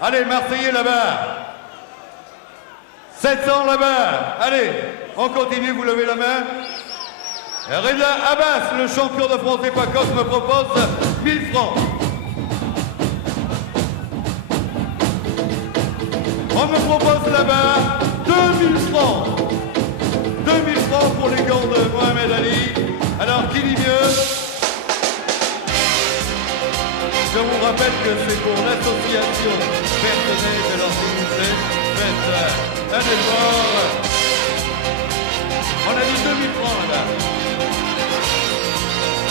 Allez, Marseillais là-bas. 700 là-bas. Allez, on continue, vous levez la main. Reda Abbas, le champion de France des Pacos, me propose 1000 francs. On me propose là-bas 2000 francs. 2000 francs pour les gants de Mohamed Ali. Alors, qui dit mieux? Je vous rappelle que c'est pour l'association personnelle de l'Antiquité. Faites un effort. On a dit 2000 francs là-bas.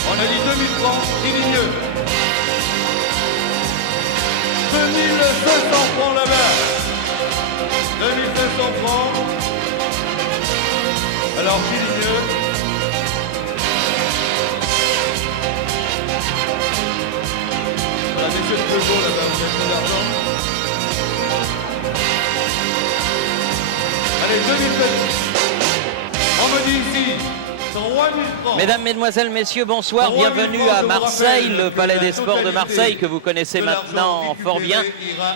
On a dit 2000 francs, qui dit mieux? 2500 francs là-bas. 2500 francs. Alors, qui dit mieux? Voilà, messieurs de Peugeot, là-bas, vous avez de l'argent. Allez, 2700. On me dit ici, 3000 francs. Mesdames, Mesdemoiselles, Messieurs, bonsoir. Bienvenue à Marseille, le Palais des Sports de Marseille, que vous connaissez maintenant fort bien.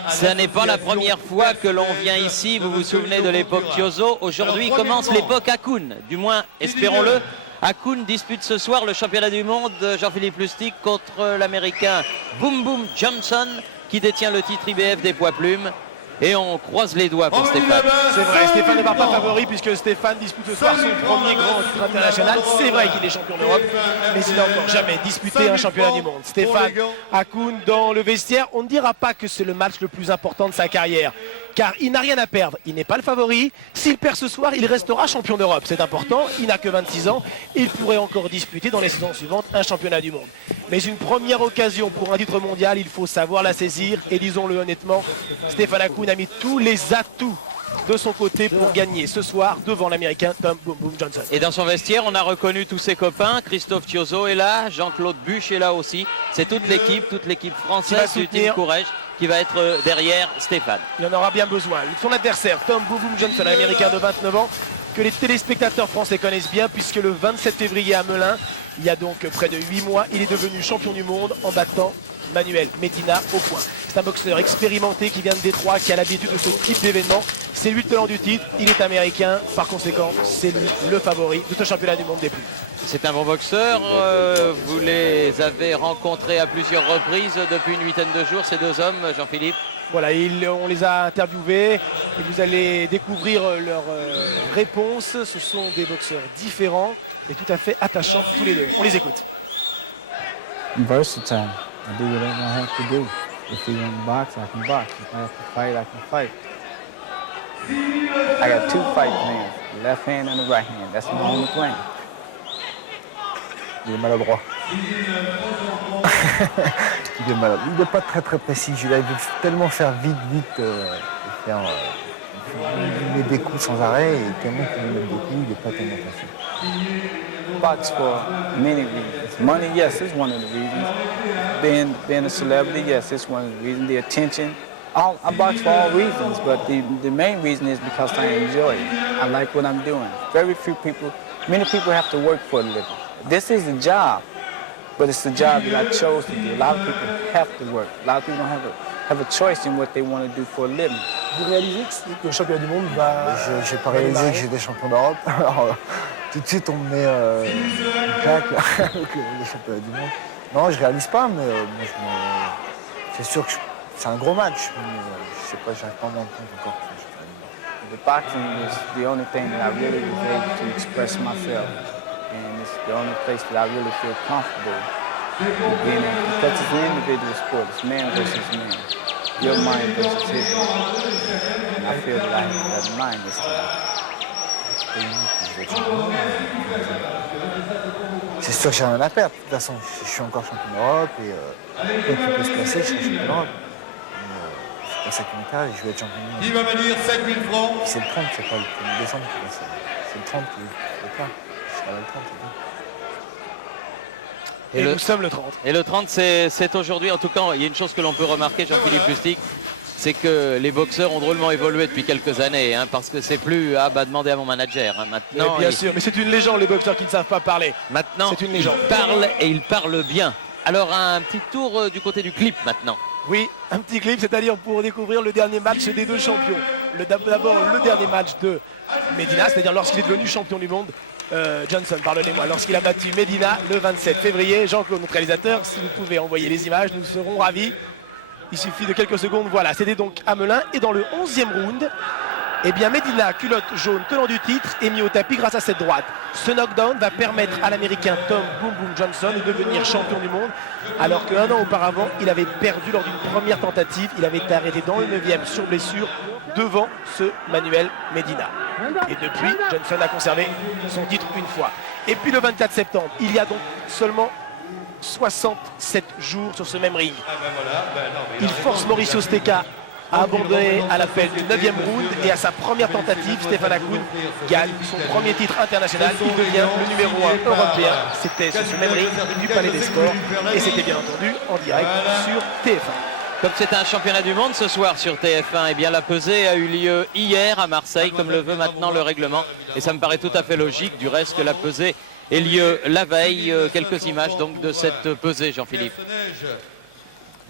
Ce n'est pas la première fois que l'on vient ici. Vous vous souvenez de l'époque Chioso. Aujourd'hui commence l'époque Hakoun. Du moins, espérons-le. Hakoun dispute ce soir le championnat du monde, Jean-Philippe Lustig, contre l'Américain Boom Boom Johnson, qui détient le titre IBF des poids plumes. Et on croise les doigts pour Stéphane. C'est vrai, Stéphane ne part pas favori puisque Stéphane dispute ce soir son premier grand titre international. C'est vrai qu'il est champion d'Europe, mais il n'a encore jamais disputé un championnat du monde. Stéphane Hakoun dans le vestiaire, on ne dira pas que c'est le match le plus important de sa carrière, car il n'a rien à perdre. Il n'est pas le favori. S'il perd ce soir, il restera champion d'Europe. C'est important, il n'a que 26 ans. Il pourrait encore disputer dans les saisons suivantes un championnat du monde. Mais une première occasion pour un titre mondial, il faut savoir la saisir. Et disons-le honnêtement, Stéphane Hakoun a mis tous les atouts de son côté pour gagner ce soir devant l'Américain Tom Boom Boom Johnson. Et dans son vestiaire, on a reconnu tous ses copains. Christophe Chioso est là, Jean-Claude Buche est là aussi. C'est toute l'équipe française du Team Courage qui va être derrière Stéphane. Il en aura bien besoin. Son adversaire, Tom Boom Boom Johnson, un Américain de 29 ans, que les téléspectateurs français connaissent bien, puisque le 27 février à Melun, il y a donc près de 8 mois, il est devenu champion du monde en battant Manuel Medina au point. C'est un boxeur expérimenté qui vient de Détroit, qui a l'habitude de ce type d'événement. C'est lui le tenant du titre, il est américain, par conséquent, c'est lui le favori de ce championnat du monde des plus. C'est un bon boxeur, vous les avez rencontrés à plusieurs reprises depuis une huitaine de jours, ces deux hommes, Jean-Philippe. Voilà, on les a interviewés et vous allez découvrir leurs réponses. Ce sont des boxeurs différents et tout à fait attachants tous les deux. On les écoute. Versatile. I do whatever I have to do. If you want to box, I can box. If I have to fight, I can fight. I got two fight plans, the left hand and the right hand. That's my only plan. Il est maladroit. Il est maladroit. Il n'est pas très précis. Il veut tellement faire vite, il met des coups sans arrêt et tellement qu'il met des coups, il n'est pas tellement facile. Box for many reasons. Money, yes, is one of the reasons. Being a celebrity, yes, it's one of the reasons. The attention. I box for all reasons, but the main reason is because I enjoy it. I like what I'm doing. Many people have to work for a living. This is a job, but it's the job that I chose to do. A lot of people have to work. A lot of people don't have a choice in what they want to do for a living. Vous réalisez que le championnat du monde va... Je n'ai pas réalisé que j'étais champion d'Europe. Alors, tout de suite, on me met une claque avec le championnat du monde. Non, je ne réalise pas, mais c'est sûr que c'est un gros match. Mais, je ne sais pas, je n'arrive pas à m'en rendre compte encore. The boxing was the only thing that I really was able to express myself. And it's the only place that I really feel comfortable being in. Because it's an individual sport. It's man versus man. Your mind versus his mind. And I feel that I have that mind this time. C'est sûr que j'ai rien à perdre. De toute façon, je suis encore champion d'Europe et quoi qu'il peut se passer, je serai champion d'Europe. C'est pas ça qui m'intéresse, je vais être champion du monde. Il va me dire 5000 francs. C'est le 30, c'est pas le 1er décembre. C'est le 30 qui est pas. Je serai là le 30, c'est bien. Et nous sommes le 30. Et le 30, c'est aujourd'hui. En tout cas, il y a une chose que l'on peut remarquer, Jean-Philippe Lustig, c'est que les boxeurs ont drôlement évolué depuis quelques années, hein, parce que c'est plus demander à mon manager. Hein, maintenant, bien sûr, mais c'est une légende, les boxeurs qui ne savent pas parler. Maintenant, c'est une légende. Ils parlent et ils parlent bien. Alors, un petit tour du côté du clip maintenant. Oui, un petit clip, c'est-à-dire pour découvrir le dernier match des deux champions. D'abord le dernier match de Medina, c'est-à-dire lorsqu'il est devenu champion du monde. Johnson, pardonnez-moi, lorsqu'il a battu Medina le 27 février. Jean-Claude, notre réalisateur, si vous pouvez envoyer les images, nous serons ravis. Il suffit de quelques secondes, voilà, c'était donc à Melun. Et dans le 11e round, eh bien Medina, culotte jaune, tenant du titre, est mis au tapis grâce à cette droite. Ce knockdown va permettre à l'américain Tom Boom Boom Johnson de devenir champion du monde, alors qu'un an auparavant, il avait perdu lors d'une première tentative. Il avait été arrêté dans le 9e sur blessure devant ce Manuel Medina. Et depuis, Johnson a conservé son titre une fois. Et puis le 24 septembre, il y a donc seulement 67 jours sur ce même ring. Il force Mauricio Stecca à abandonner à l'appel du 9e round et à sa première tentative, Stéphane Hakoun gagne son premier titre international. Il devient le numéro 1 européen. C'était sur ce même ring du Palais des Sports et c'était bien entendu en direct sur TF1. Comme c'est un championnat du monde ce soir sur TF1, eh bien la pesée a eu lieu hier à Marseille, comme le veut maintenant le règlement. Et ça me paraît tout à fait logique, du reste que la pesée ait lieu la veille. Quelques images donc de cette pesée, Jean-Philippe.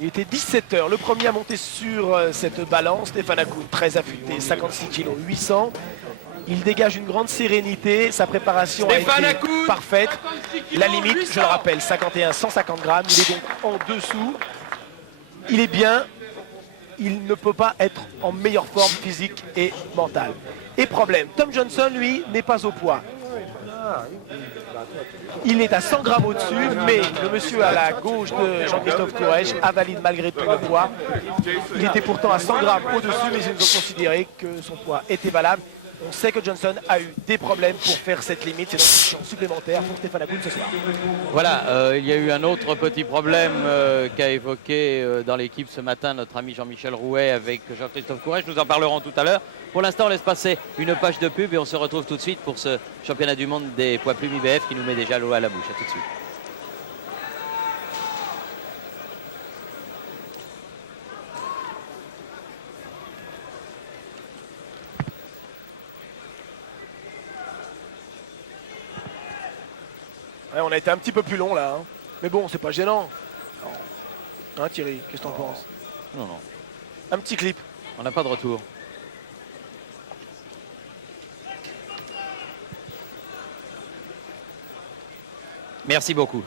Il était 17h, le premier à monter sur cette balance, Stéphane Hakoun, très affûté, 56 kg 800. Il dégage une grande sérénité, sa préparation a été parfaite. La limite, je le rappelle, 51, 150 grammes, il est donc en dessous. Il est bien, il ne peut pas être en meilleure forme physique et mentale. Et problème, Tom Johnson, lui, n'est pas au poids. Il est à 100 grammes au-dessus, mais le monsieur à la gauche de Jean-Christophe Courrèges valide malgré tout le poids. Il était pourtant à 100 grammes au-dessus, mais ils ont considéré que son poids était valable. On sait que Johnson a eu des problèmes pour faire cette limite. C'est donc une chance supplémentaire pour Stéphane Hakoun ce soir. Voilà, il y a eu un autre petit problème qu'a évoqué dans l'équipe ce matin notre ami Jean-Michel Rouet avec Jean-Christophe Courrèges. Nous en parlerons tout à l'heure. Pour l'instant, on laisse passer une page de pub et on se retrouve tout de suite pour ce championnat du monde des poids plumes IBF qui nous met déjà l'eau à la bouche. À tout de suite. Ouais, on a été un petit peu plus long là, hein. Mais bon, c'est pas gênant. Hein Thierry, qu'est-ce que t'en penses? Non, non. Un petit clip. On n'a pas de retour. Merci beaucoup.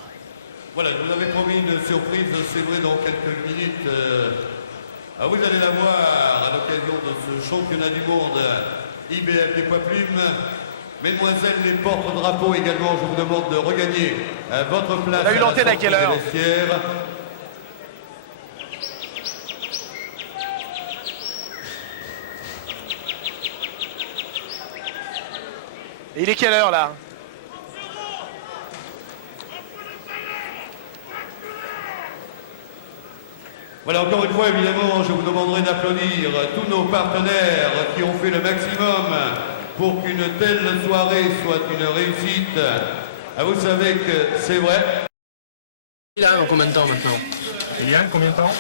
Voilà, je vous avais promis une surprise, c'est vrai, dans quelques minutes. Vous allez la voir à l'occasion de ce championnat du monde IBF des poids plumes. Mesdemoiselles les porte-drapeaux également, je vous demande de regagner votre place. On a eu l'antenne à quelle heure? Et il est quelle heure là? Voilà, encore une fois, évidemment, je vous demanderai d'applaudir tous nos partenaires qui ont fait le maximum pour qu'une telle soirée soit une réussite. Vous savez que c'est vrai. Il a combien de temps maintenant? Eliane, combien de temps?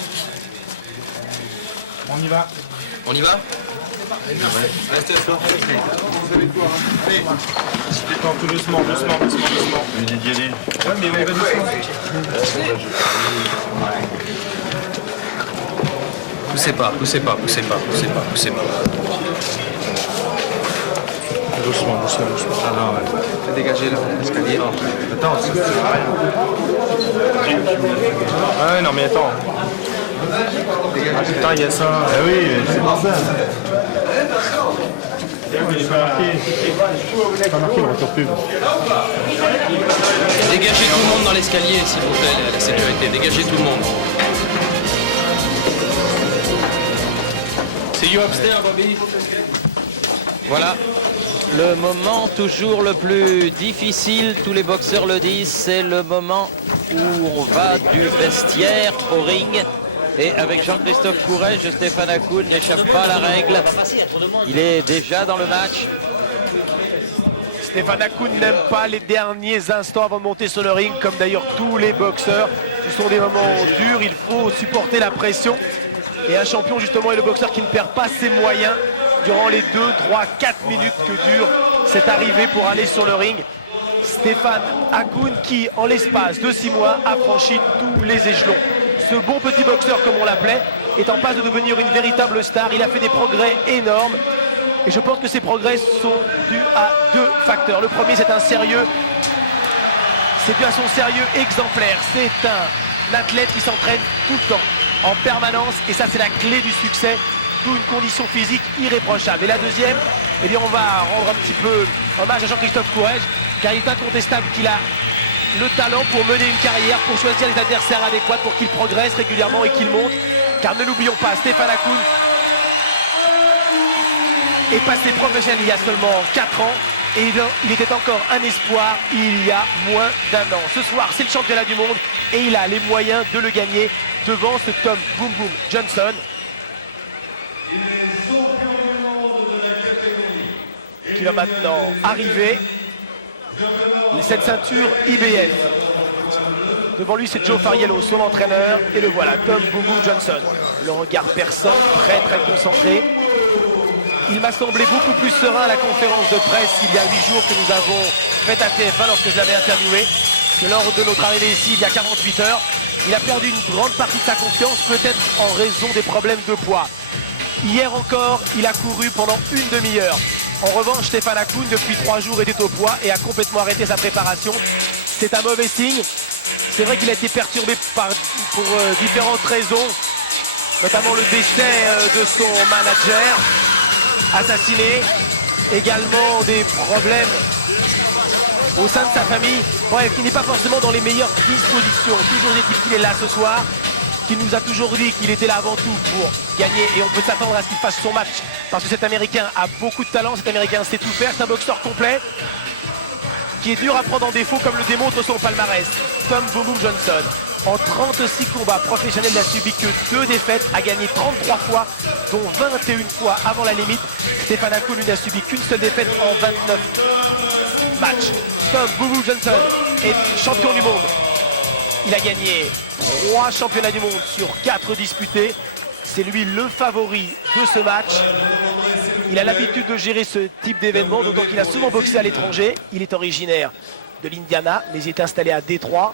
On y va. On y va? Restez fort. Vous avez quoi? Détends tout doucement. Ouais, mais on va doucement. Poussez pas. Doucement. Ah non, ouais. Fais dégager l'escalier. Attends, ah non, mais attends. Ah putain, il y a ça. Ah oui, c'est pour ça. Il n'est pas marqué. Le retour pub. Dégagez tout le monde dans l'escalier, s'il vous plaît, la sécurité. Dégagez tout le monde. See you upstairs, Bobby. Voilà, le moment toujours le plus difficile, tous les boxeurs le disent, c'est le moment où on va du vestiaire au ring. Et avec Jean-Christophe Courrèges, Stéphane Hakoun n'échappe pas à la règle. Il est déjà dans le match. Stéphane Hakoun n'aime pas les derniers instants avant de monter sur le ring, comme d'ailleurs tous les boxeurs. Ce sont des moments durs, il faut supporter la pression. Et un champion justement est le boxeur qui ne perd pas ses moyens durant les 2, 3, 4 minutes que dure cette arrivée pour aller sur le ring. Stéphane Hakoun qui, en l'espace de 6 mois, a franchi tous les échelons. Ce bon petit boxeur, comme on l'appelait, est en passe de devenir une véritable star. Il a fait des progrès énormes. Et je pense que ces progrès sont dus à 2 facteurs. Le premier, c'est un sérieux. C'est dû à son sérieux exemplaire. C'est un athlète qui s'entraîne tout le temps, en permanence. Et ça, c'est la clé du succès. D'où une condition physique irréprochable. Et la deuxième, eh bien, on va rendre un petit peu hommage à Jean-Christophe Courrèges, car il est incontestable qu'il a le talent pour mener une carrière, pour choisir les adversaires adéquats, pour qu'il progresse régulièrement et qu'il monte. Car ne l'oublions pas, Stéphane Hakoun est passé professionnel il y a seulement 4 ans et il était encore un espoir il y a moins d'1 an. Ce soir, c'est le championnat du monde et il a les moyens de le gagner devant ce Tom Boom Boom Johnson qui va maintenant arriver. Cette ceinture IBF. Devant lui, c'est Joe Fariello, son entraîneur. Et le voilà, Tom Boom Boom Johnson. Le regard perçant, très très concentré. Il m'a semblé beaucoup plus serein à la conférence de presse il y a 8 jours que nous avons faite à TF1 lorsque je l'avais interviewé, que lors de notre arrivée ici il y a 48 heures. Il a perdu une grande partie de sa confiance, peut-être en raison des problèmes de poids. Hier encore, il a couru pendant une demi-heure. En revanche, Stéphane Hakoun, depuis 3 jours, était au poids et a complètement arrêté sa préparation. C'est un mauvais signe. C'est vrai qu'il a été perturbé pour différentes raisons, notamment le décès de son manager, assassiné, également des problèmes au sein de sa famille. Bref, il n'est pas forcément dans les meilleures dispositions. Toujours est-il qu'il est là ce soir, qu'il nous a toujours dit qu'il était là avant tout pour gagner et on peut s'attendre à ce qu'il fasse son match parce que cet Américain a beaucoup de talent, cet Américain sait tout faire, c'est un boxeur complet qui est dur à prendre en défaut comme le démontre son palmarès. Tom Boom Boom Johnson, en 36 combats professionnels, n'a subi que 2 défaites, a gagné 33 fois, dont 21 fois avant la limite. Stéphane Hakoun n'a subi qu'une seule défaite en 29 matchs. Tom Boom Boom Johnson est champion du monde. Il a gagné 3 championnats du monde sur 4 disputés. C'est lui le favori de ce match. Il a l'habitude de gérer ce type d'événement, d'autant qu'il a souvent boxé à l'étranger. Il est originaire de l'Indiana, mais il est installé à Détroit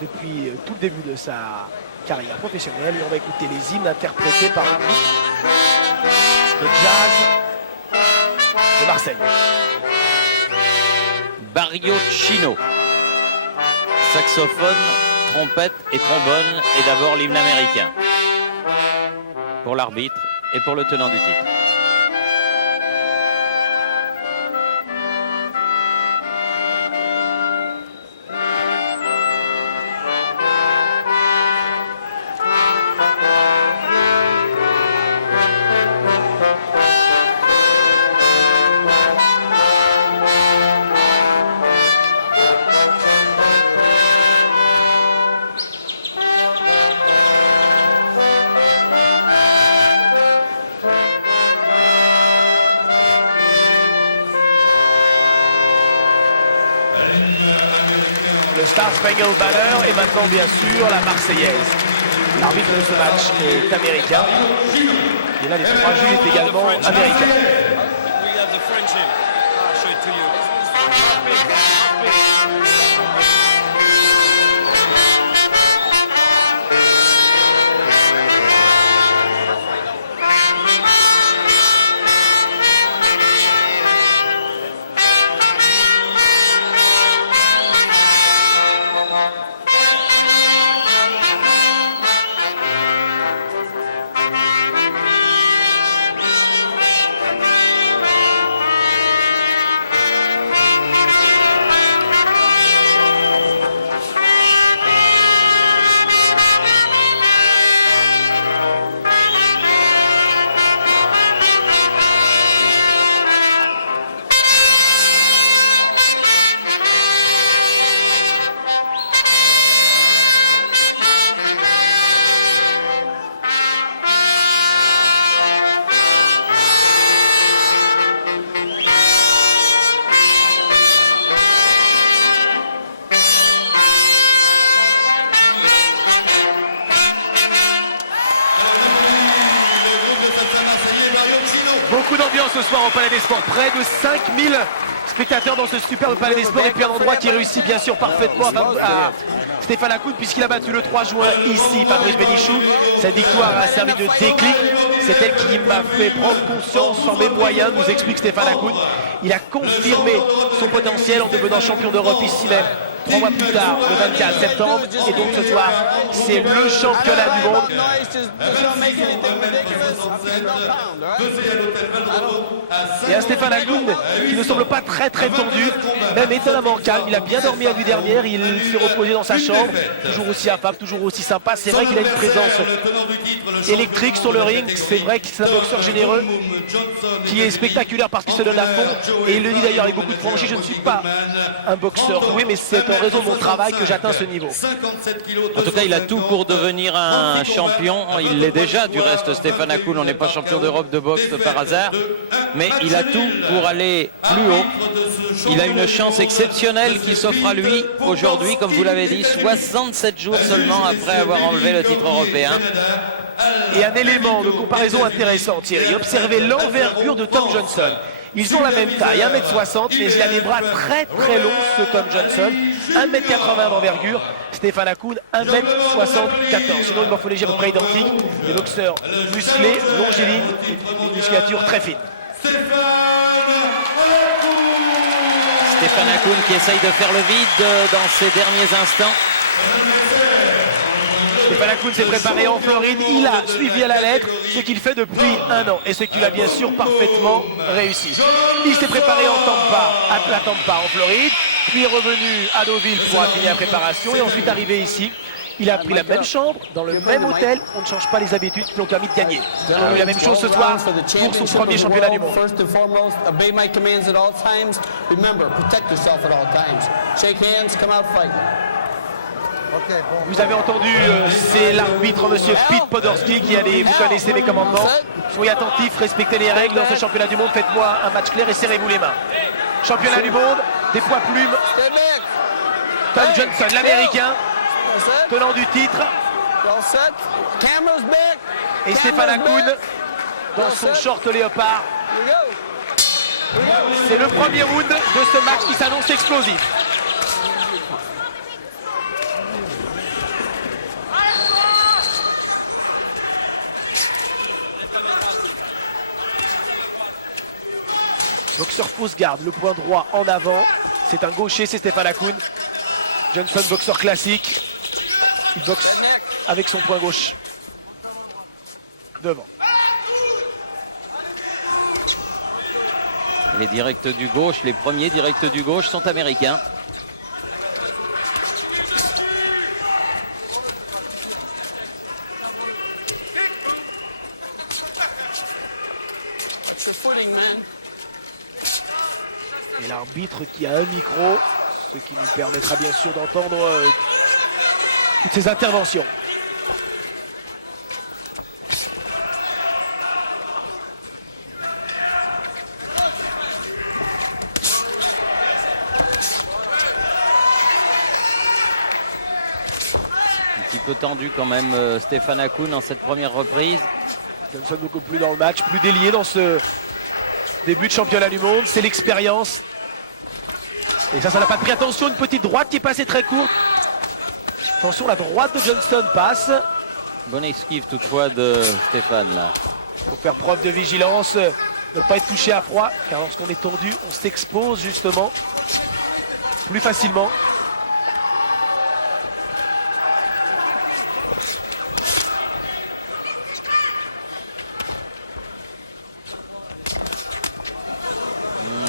depuis tout le début de sa carrière professionnelle. Et on va écouter les hymnes interprétés par un groupe de jazz de Marseille. Barrio Chino. Saxophone, trompette et trombone, et d'abord l'hymne américain. Pour l'arbitre et pour le tenant du titre. Le Star Spangled Banner et maintenant bien sûr la Marseillaise. L'arbitre de ce match est américain. Et là les 3 juges est également américain. Beaucoup d'ambiance ce soir au Palais des Sports, près de 5000 spectateurs dans ce superbe Palais des Sports et puis un endroit qui réussit bien sûr parfaitement à Stéphane Hakoun, puisqu'il a battu le 3 juin ici Fabrice Bénichou. Cette victoire a servi de déclic. C'est elle qui m'a fait prendre conscience en mes moyens, nous explique Stéphane Hakoun. Il a confirmé son potentiel en devenant champion d'Europe ici même 3 mois plus tard, le 24 septembre. Et donc ce soir, c'est le championnat du monde. Et un Stéphane Hakoun qui ne semble pas très tendu, même étonnamment calme. Il a bien dormi la nuit dernière, il s'est reposé dans sa chambre, toujours aussi affable, toujours aussi sympa. C'est vrai qu'il a une présence électrique sur le ring, c'est vrai que c'est un boxeur généreux qui est spectaculaire parce qu'il se donne à fond. Et il le dit d'ailleurs avec beaucoup de franchise, je ne suis pas un boxeur doué, mais c'est en raison de mon travail que j'atteins ce niveau. En tout cas, il a tout pour devenir un champion. Il l'est déjà, du reste, Stéphane Hakoun. On n'est pas champion d'Europe de boxe par hasard. Mais il a tout pour aller plus haut. Il a une chance exceptionnelle qui s'offre à lui aujourd'hui, comme vous l'avez dit, 67 jours seulement après avoir enlevé le titre européen. Et un élément de comparaison intéressant, Thierry. Observez l'envergure de Tom Johnson. Ils ont la même taille, 1m60, mais il a des bras très longs, ce Tom Johnson. 1m80 d'envergure, Stéphane Hakoun, 1m74. Sinon, une morphologie à peu près identique. Des boxeurs musclés, longilignes, une musculature très fine. Stéphane Hakoun qui essaye de faire le vide dans ces derniers instants. Stéphane Hakoun s'est préparé en Floride, il a suivi à la lettre ce qu'il fait depuis 1 an et ce qu'il a bien sûr parfaitement réussi. Il s'est préparé à Tampa en Floride, puis est revenu à Deauville pour affiner la préparation et ensuite arrivé ici. Il a pris la même chambre, dans le même hôtel, on ne change pas les habitudes qui l'ont permis de gagner. Il a eu la même chose ce soir pour son premier championnat du monde. Vous avez entendu, c'est l'arbitre, monsieur Pete Podorski, qui a vous connaissez mes commandements. Soyez attentifs, respectez les règles dans ce championnat du monde, faites-moi un match clair et serrez-vous les mains. Championnat du monde, des poids plumes. Tom Johnson, l'américain, tenant du titre. Et Stéphane Hakoun, dans son short léopard. C'est le premier round de ce match qui s'annonce explosif. Boxeur fausse garde, le point droit en avant. C'est un gaucher, c'est Stéphane Hakoun. Johnson, boxeur classique. Il boxe avec son point gauche. Devant. Les directs du gauche, les premiers directs du gauche sont américains. Et l'arbitre qui a un micro, ce qui nous permettra bien sûr d'entendre toutes ces interventions. Un petit peu tendu quand même Stéphane Hakoun en cette première reprise. Johnson beaucoup plus dans le match, plus délié dans ce début de championnat du monde, c'est l'expérience. Et ça n'a pas pris. Attention, une petite droite qui est passée très courte. Attention, la droite de Johnson passe. Bonne esquive toutefois de Stéphane là. Il faut faire preuve de vigilance, ne pas être touché à froid, car lorsqu'on est tendu, on s'expose justement plus facilement.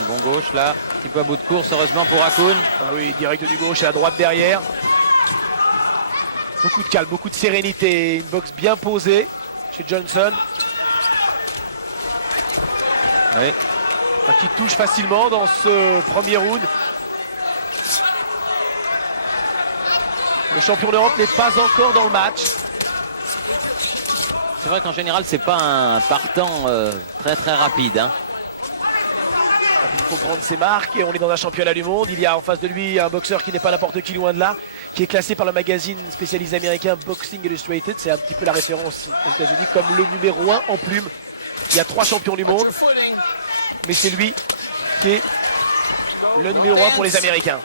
Bon gauche là, petit peu à bout de course, heureusement pour Hakoun. Ah oui, direct du gauche et à droite derrière. Beaucoup de calme, beaucoup de sérénité, une boxe bien posée chez Johnson. Oui. Qui touche facilement dans ce premier round. Le champion d'Europe n'est pas encore dans le match. C'est vrai qu'en général, c'est pas un partant très rapide. Hein. Il faut prendre ses marques et on est dans un championnat du monde. Il y a en face de lui un boxeur qui n'est pas n'importe qui, loin de là, qui est classé par le magazine spécialisé américain Boxing Illustrated. C'est un petit peu la référence aux États-Unis comme le numéro 1 en plume. Il y a 3 champions du monde, mais c'est lui qui est le numéro 1 pour les Américains.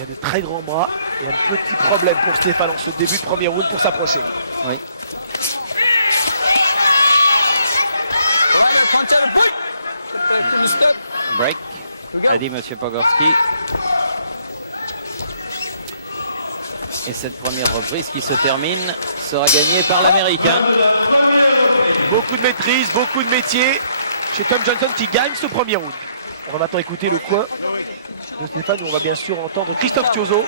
Il y a de très grands bras et un petit problème pour Stéphane en ce début de premier round pour s'approcher. Oui. Break, a dit M. Pogorski. Et cette première reprise qui se termine sera gagnée par l'Américain. Beaucoup de maîtrise, beaucoup de métier chez Tom Johnson qui gagne ce premier round. On va maintenant écouter le coin de Stéphane où on va bien sûr entendre Christophe Thiozo.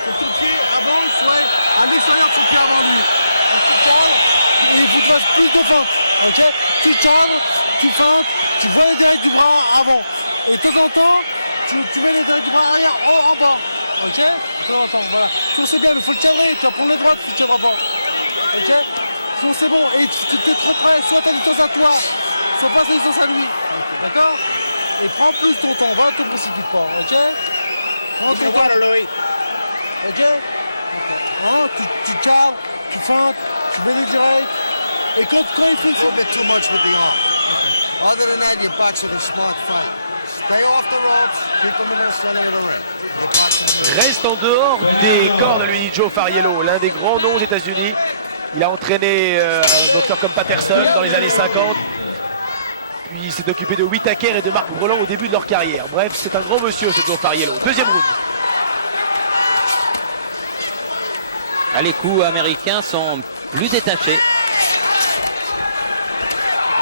Tu feintes, tu vas les direct du bras avant. Et de temps en temps, tu mets les direct du bras arrière en bas. Ok? De temps en temps, voilà. Si c'est bien, il faut cadrer, tu vas prendre le droit, tu ne cadres pas. Ok? Si c'est bon, et tu t'es trop près, soit ta distance à toi, soit pas ta distance à lui. D'accord? Et prends plus ton temps, va, te précipite pas. Ok? Prends ton temps. Ok? Hein, tu cadres, tu feintes, tu mets les directs. Et quand il faut... A little bit too much with the arm. Other than that, you're boxing a smart fight. Stay off the ropes, keep them in the center of the ring. Reste en dehors des cordes, lui dit Joe Fariello, l'un des grands noms aux États-Unis. Il a entraîné un boxeur comme Patterson dans les années 50. Puis il s'est occupé de Whittaker et de Marc Breland au début de leur carrière. Bref, c'est un grand monsieur, ce Joe Fariello. Deuxième round. Les coups américains sont plus détachés.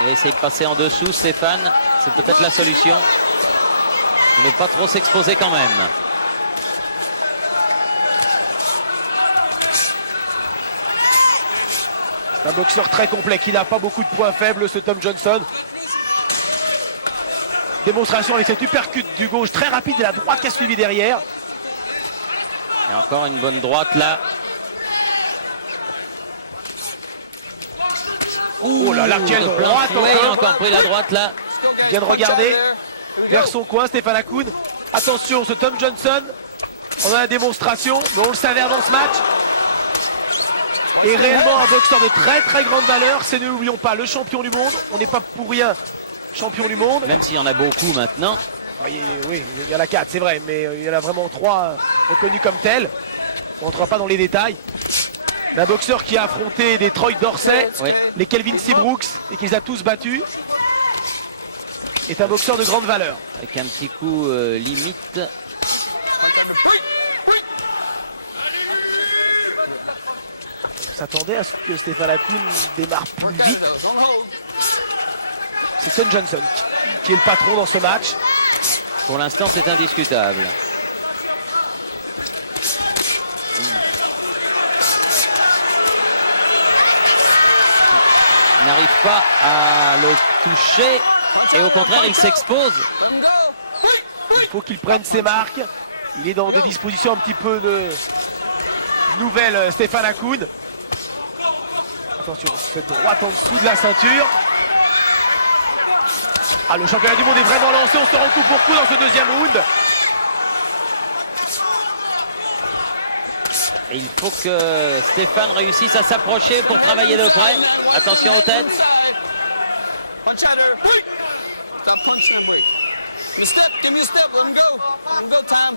Il essaye de passer en dessous, Stéphane. C'est peut-être la solution. Il ne pas trop s'exposer quand même. C'est un boxeur très complet qui n'a pas beaucoup de points faibles, ce Tom Johnson. Démonstration avec cet uppercut du gauche très rapide et la droite qui a suivi derrière. Et encore une bonne droite là. Oh là là, quelle droite fouet, il a encore. encore pris la droite là. Il vient de regarder vers son coin, Stéphane Hakoun. Attention, ce Tom Johnson, on a la démonstration, mais on le savait avant ce match. Est réellement un boxeur de très très grande valeur. C'est, ne l'oublions pas, le champion du monde. On n'est pas pour rien champion du monde. Même s'il y en a beaucoup maintenant. Oui, il y en a 4, c'est vrai, mais il y en a vraiment 3 reconnus comme tels. On ne rentrera pas dans les détails. Un boxeur qui a affronté des Troy Dorsey, Oui. les Kelvin Seabrooks, et qui les a tous battus, est un boxeur de grande valeur. Avec un petit coup limite. On s'attendait à ce que Stéphane Hakoun démarre plus vite. C'est Tom Johnson qui est le patron dans ce match. Pour l'instant, c'est indiscutable. Il n'arrive pas à le toucher et au contraire, il s'expose. Il faut qu'il prenne ses marques. Il est dans des dispositions un petit peu de nouvelle, Stéphane Hakoun. Attention, cette droite en dessous de la ceinture. Ah, le championnat du monde est vraiment lancé. On se rend coup pour coup dans ce deuxième round. Et il faut que Stéphane réussisse à s'approcher pour travailler de près. Attention aux têtes. Punch out there. Stop punching him, wait. Give me a step, give me a step, let him go. Let him go, Tom.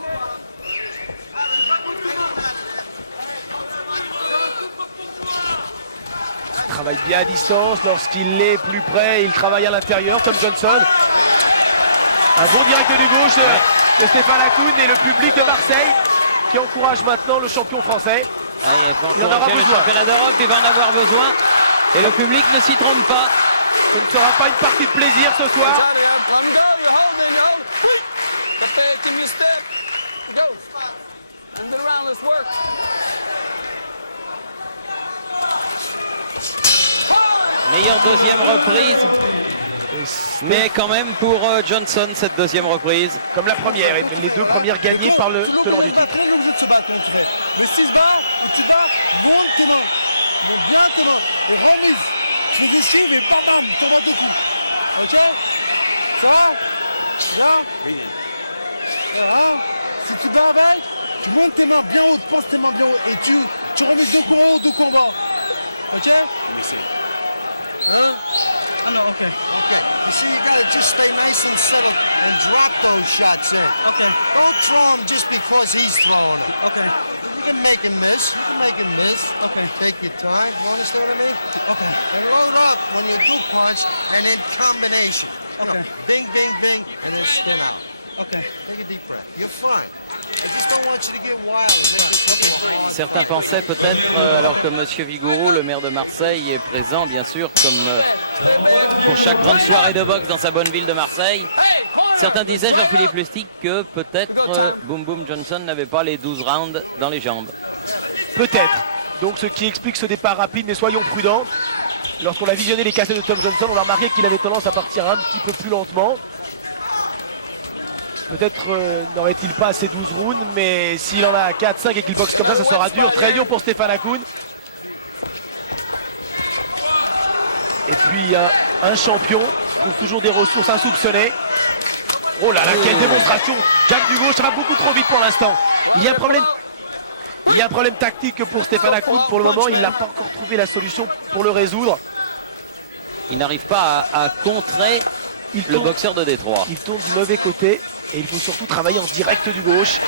Il travaille bien à distance. Lorsqu'il est plus près, il travaille à l'intérieur. Tom Johnson. Un bon direct du gauche de Stéphane Hakoun et le public de Marseille qui encourage maintenant le champion français. Allez, il faut Il en aura encourager le besoin. championnat d'Europe, il va en avoir besoin. Et le public ne s'y trompe pas. Ce ne sera pas une partie de plaisir ce soir. Let him go, you're holding, you're holding. Up there, give me a step. Go. And get around, let's work. Meilleure deuxième reprise. Mais quand même pour Johnson, cette deuxième reprise. Comme la première, et les deux premières gagnées par le tenant du titre. Très obligé de se battre quand tu fais. Mais si se bat, et tu bats, monte tes mains. Monte bien tes mains. Et remise. Tu fais des chiffres, mais pas bam, tu t'envoies deux coups. Ok? Ça va? Bien? Oui. Voilà. Si tu bats avec, tu montes tes mains bien hautes, passe tes mains bien hautes. Et tu remises deux coups en haut, deux coups en bas. Ok? Oui, c'est. Hein? I know, okay. Okay. You see, you gotta just stay nice and settled and drop those shots in. Okay. Don't throw them just because he's throwing them. Okay. You can make him miss. You can make him miss. Okay. Take your time. You understand what I mean? Okay. And load up when you do punch and then combination. Okay. Bing, bing, bing, and then spin out. Okay. Take a deep breath. You're fine. I just don't want you to get wild. Certains pensaient peut-être, alors que M. Vigouroux, le maire de Marseille, est présent, bien sûr, comme pour chaque grande soirée de boxe dans sa bonne ville de Marseille. Certains disaient, Jean-Philippe Lustig, que peut-être Boom Boom Johnson n'avait pas les 12 rounds dans les jambes. Peut-être. Donc ce qui explique ce départ rapide, mais soyons prudents. Lorsqu'on a visionné les cassettes de Tom Johnson, on a remarqué qu'il avait tendance à partir un petit peu plus lentement. Peut-être n'aurait-il pas assez 12 rounds, mais s'il en a 4-5 et qu'il boxe comme ça sera dur, très dur pour Stéphane Hakoun. Et puis un champion trouve toujours des ressources insoupçonnées. Oh là là, quelle démonstration! Jab du gauche, ça va beaucoup trop vite pour l'instant. Il y a un problème tactique pour Stéphane Hakoun. Pour le moment, il n'a pas encore trouvé la solution pour le résoudre. Il n'arrive pas à contrer le boxeur de Détroit. Il tourne du mauvais côté. Et il faut surtout travailler en direct du gauche.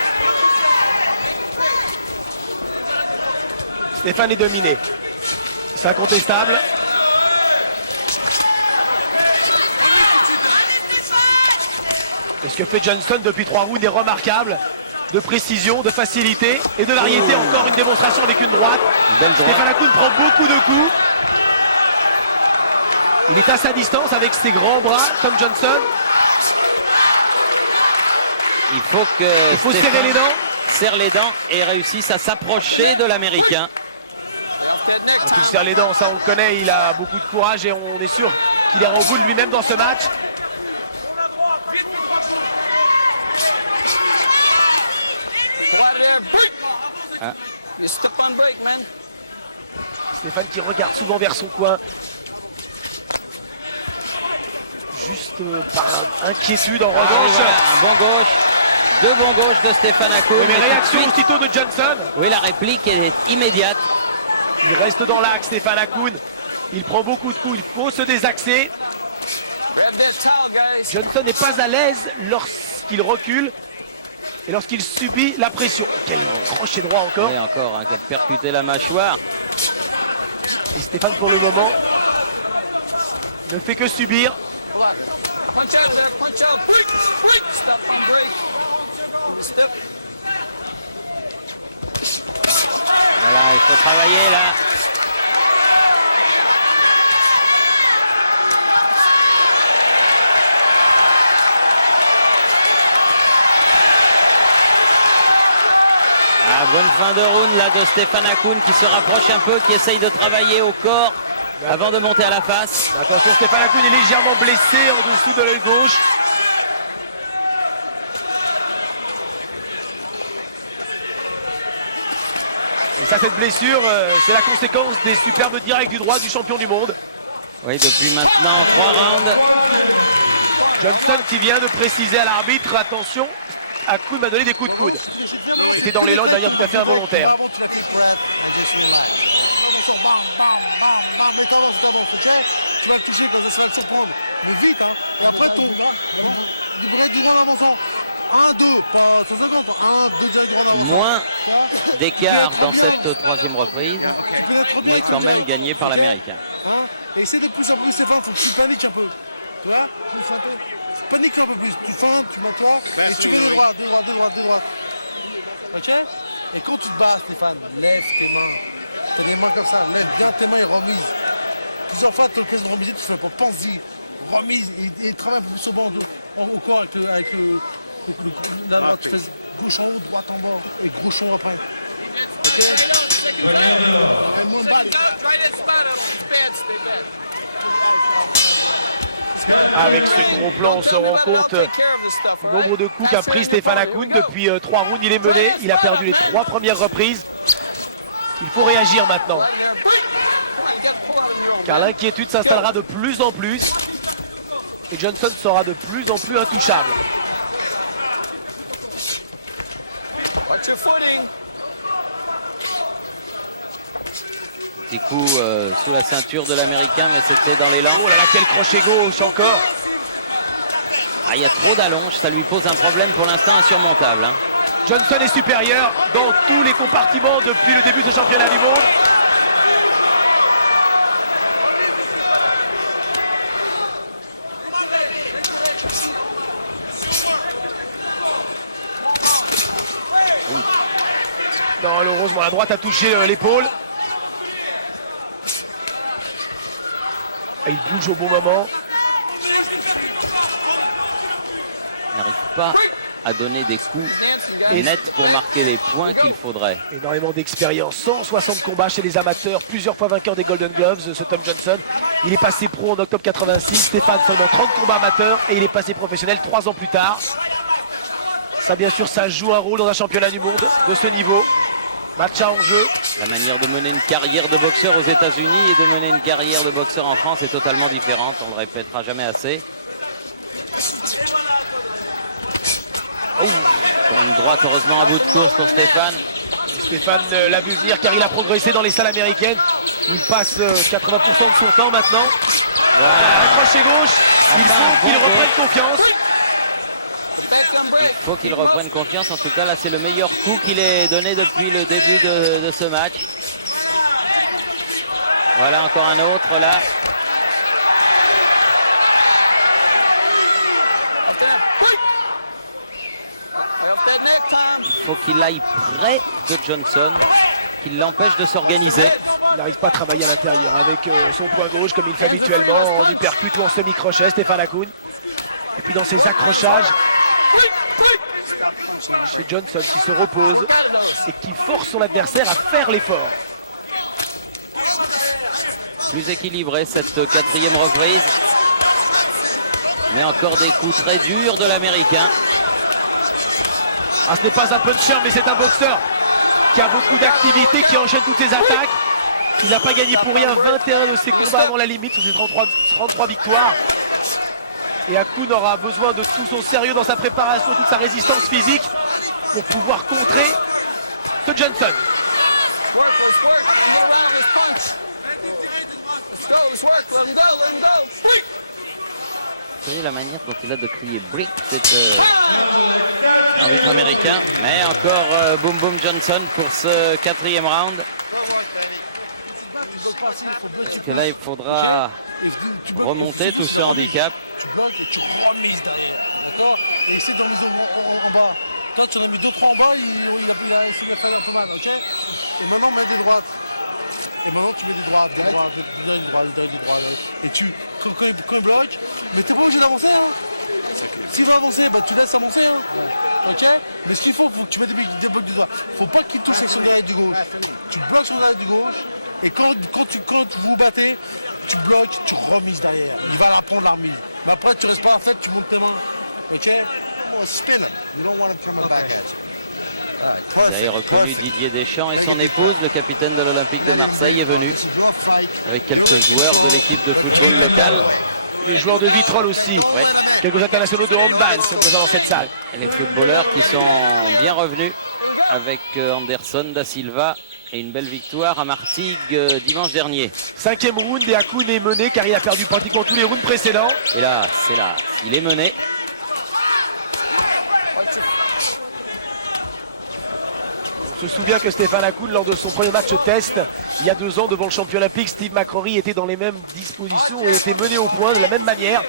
Stéphane est dominé. C'est incontestable. Et ce que fait Johnson depuis 3 rounds est remarquable. De précision, de facilité et de variété. Encore une démonstration avec une droite. Belle droite. Stéphane Hakoun prend beaucoup de coups. Il est à sa distance avec ses grands bras, Tom Johnson. Il faut que serrer les dents. Serre les dents et réussisse à s'approcher de l'Américain. Quand il serre les dents, ça on le connaît, il a beaucoup de courage et on est sûr qu'il ira au bout de lui-même dans ce match. Ah. Stéphane qui regarde souvent vers son coin. Juste par inquiétude en revanche. Oui, voilà, un bon gauche. 2 bons gauches de Stéphane Hakoun. Oui, mais réaction aussitôt de Johnson. Oui, la réplique est immédiate. Il reste dans l'axe, Stéphane Hakoun. Il prend beaucoup de coups, il faut se désaxer. Johnson n'est pas à l'aise lorsqu'il recule et lorsqu'il subit la pression. Quel crochet droit encore. Oui, encore, qui a percuté la mâchoire. Et Stéphane, pour le moment, ne fait que subir. Voilà, il faut travailler là. Ah, bonne fin de round là de Stéphane Hakoun qui se rapproche un peu, qui essaye de travailler au corps avant de monter à la face. Attention, Stéphane Hakoun est légèrement blessé en dessous de l'œil gauche. Et ça, cette blessure, c'est la conséquence des superbes directs du droit du champion du monde. Oui, depuis maintenant 3 rounds. Johnson qui vient de préciser à l'arbitre, attention, Hakoun m'a donné des coups de coude. C'était dans l'élan de manière tout à fait involontaire. Tu vas le toucher quand ça va te surprendre. Mais vite, hein. Et après, ton du bras du droit avançant. 1, 2, pas 100 secondes. 1, 2 direct droit avançant. Moins d'écart dans cette 3e reprise, mais quand même gagné par l'Américain. Et essaie de plus en plus, Stéphane, faut que tu paniques un peu. Tu vois, tu paniques un peu plus. Tu feintes, tu m'assois, et tu mets de droite. Ok? Et quand tu te bats, Stéphane, lève tes mains. T'as les mains comme ça, lève bien tes mains et remise. Plusieurs fois, tu le président de remise, tu fais pas pense-y. Remise, et travaille plus au banc, au corps avec le là, tu fais gauche en haut, droite en bas, et gauche en haut après. Ok? Et moins de balles. Avec ce gros plan, on se rend compte du nombre de coups qu'a pris Stéphane Hakoun. Depuis 3 rounds, il est mené. Il a perdu les 3 premières reprises. Il faut réagir maintenant. Car l'inquiétude s'installera de plus en plus. Et Johnson sera de plus en plus intouchable. Petit coup sous la ceinture de l'Américain, mais c'était dans l'élan. Oh là là, quel crochet gauche encore. Ah, il y a trop d'allonge, ça lui pose un problème pour l'instant insurmontable. Hein. Johnson est supérieur dans tous les compartiments depuis le début de ce championnat du monde. Non, heureusement, la droite a touché l'épaule. Il bouge au bon moment. Il n'arrive pas à donner des coups nets pour marquer les points qu'il faudrait. Énormément d'expérience, 160 combats chez les amateurs, plusieurs fois vainqueur des Golden Gloves, ce Tom Johnson. Il est passé pro en octobre 86, Stéphane seulement 30 combats amateurs et il est passé professionnel 3 ans plus tard. Ça bien sûr, ça joue un rôle dans un championnat du monde de ce niveau. Match à enjeu. La manière de mener une carrière de boxeur aux États-Unis et de mener une carrière de boxeur en France est totalement différente, on le répétera jamais assez. Oh, pour une droite heureusement à bout de course pour Stéphane. Stéphane l'a vu venir car il a progressé dans les salles américaines. Il passe 80% de son temps maintenant. Voilà. Un crochet gauche. Il faut qu'il reprenne confiance. Il faut qu'il reprenne confiance. En tout cas, là, c'est le meilleur coup qu'il ait donné depuis le début de ce match. Voilà, encore un autre, là. Il faut qu'il aille près de Johnson, qu'il l'empêche de s'organiser. Il n'arrive pas à travailler à l'intérieur avec son poing gauche comme il fait habituellement en uppercut ou en semi-crochet, Stéphane Hakoun. Et puis dans ses accrochages, chez Johnson qui se repose et qui force son adversaire à faire l'effort. Plus équilibré cette quatrième reprise. Mais encore des coups très durs de l'Américain. Ah, ce n'est pas un puncher, mais c'est un boxeur qui a beaucoup d'activité, qui enchaîne toutes ses attaques. Il n'a pas gagné pour rien 21 de ses combats avant la limite sur ses 33 victoires. Et Hakoun aura besoin de tout son sérieux dans sa préparation, toute sa résistance physique pour pouvoir contrer ce Johnson. Vous voyez la manière dont il a de crier break, cet arbitre américain. Mais encore Boom Boom Johnson pour ce quatrième round. Parce que là, il faudra remonter tout ce handicap. Tu bloques et tu remises derrière, d'accord? Et essaie d'en miser en bas. Toi, tu en as mis 2-3 en bas, il a essayé de faire un peu mal, ok? Et maintenant, mets des droites. Et maintenant, tu mets des droites, des droites. Et tu, quand il bloque, mais t'es pas obligé d'avancer, hein? S'il va avancer, bah, tu laisses avancer, hein? Ok? Mais ce qu'il faut que tu mets des blocs du droit. Faut pas qu'il touche avec son derrière du gauche. Tu bloques son derrière du gauche. Et quand vous vous battez, tu bloques, tu remises derrière. Il va la prendre la remise. Mais après, tu restes pas en fait, tu montes tes mains. Ok? Spin. You don't want to come back. Vous avez reconnu Didier Deschamps et son épouse, le capitaine de l'Olympique de Marseille, est venu avec quelques joueurs de l'équipe de football locale. Les joueurs de Vitrolles aussi. Ouais. Quelques internationaux de handball sont présents dans cette salle. Et les footballeurs qui sont bien revenus avec Anderson, Da Silva et une belle victoire à Martigues dimanche dernier. 5e round et Hakoun est mené car il a perdu pratiquement tous les rounds précédents. Et là, c'est là, il est mené. On se souvient que Stéphane Hakoun, lors de son premier match test, il y a 2 ans, devant le champion olympique, Steve McCrory était dans les mêmes dispositions et était mené au point de la même manière.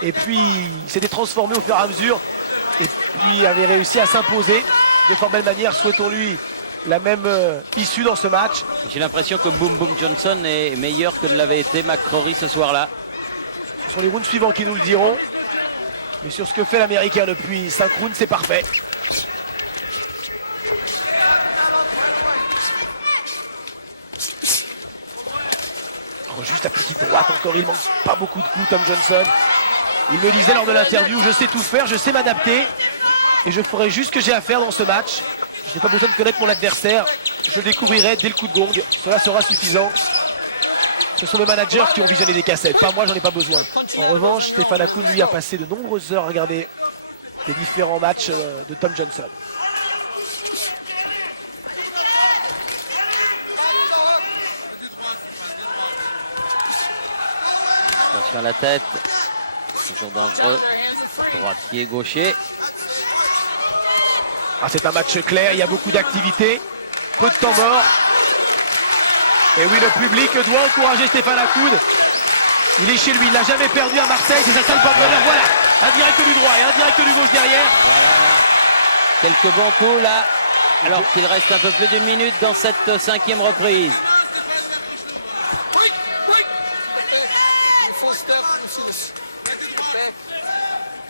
Et puis, il s'était transformé au fur et à mesure et puis avait réussi à s'imposer de fort belle manière. Souhaitons-lui la même issue dans ce match. J'ai l'impression que Boom Boom Johnson est meilleur que ne l'avait été McCrory ce soir-là. Ce sont les rounds suivants qui nous le diront. Mais sur ce que fait l'Américain depuis 5 rounds, c'est parfait. Oh, juste la petite droite encore, il manque pas beaucoup de coups, Tom Johnson. Il me disait lors de l'interview, je sais tout faire, je sais m'adapter. Et je ferai juste ce que j'ai à faire dans ce match. Je n'ai pas besoin de connaître mon adversaire. Je le découvrirai dès le coup de gong. Cela sera suffisant. Ce sont mes managers qui ont visionné des cassettes. Pas moi, j'en ai pas besoin. En revanche, Stéphane Hakoun, lui, a passé de nombreuses heures à regarder les différents matchs de Tom Johnson. Attention à la tête. Toujours dangereux. Droitier, gaucher. Ah, c'est un match clair, il y a beaucoup d'activité, peu de temps mort. Et oui, le public doit encourager Stéphane Akoun. Il est chez lui, il n'a jamais perdu à Marseille, c'est sa seule partenaire. Voilà, un direct du droit et un direct du gauche derrière. Voilà, là. Quelques bons coups là, alors qu'il reste un peu plus d'une minute dans cette 5e reprise.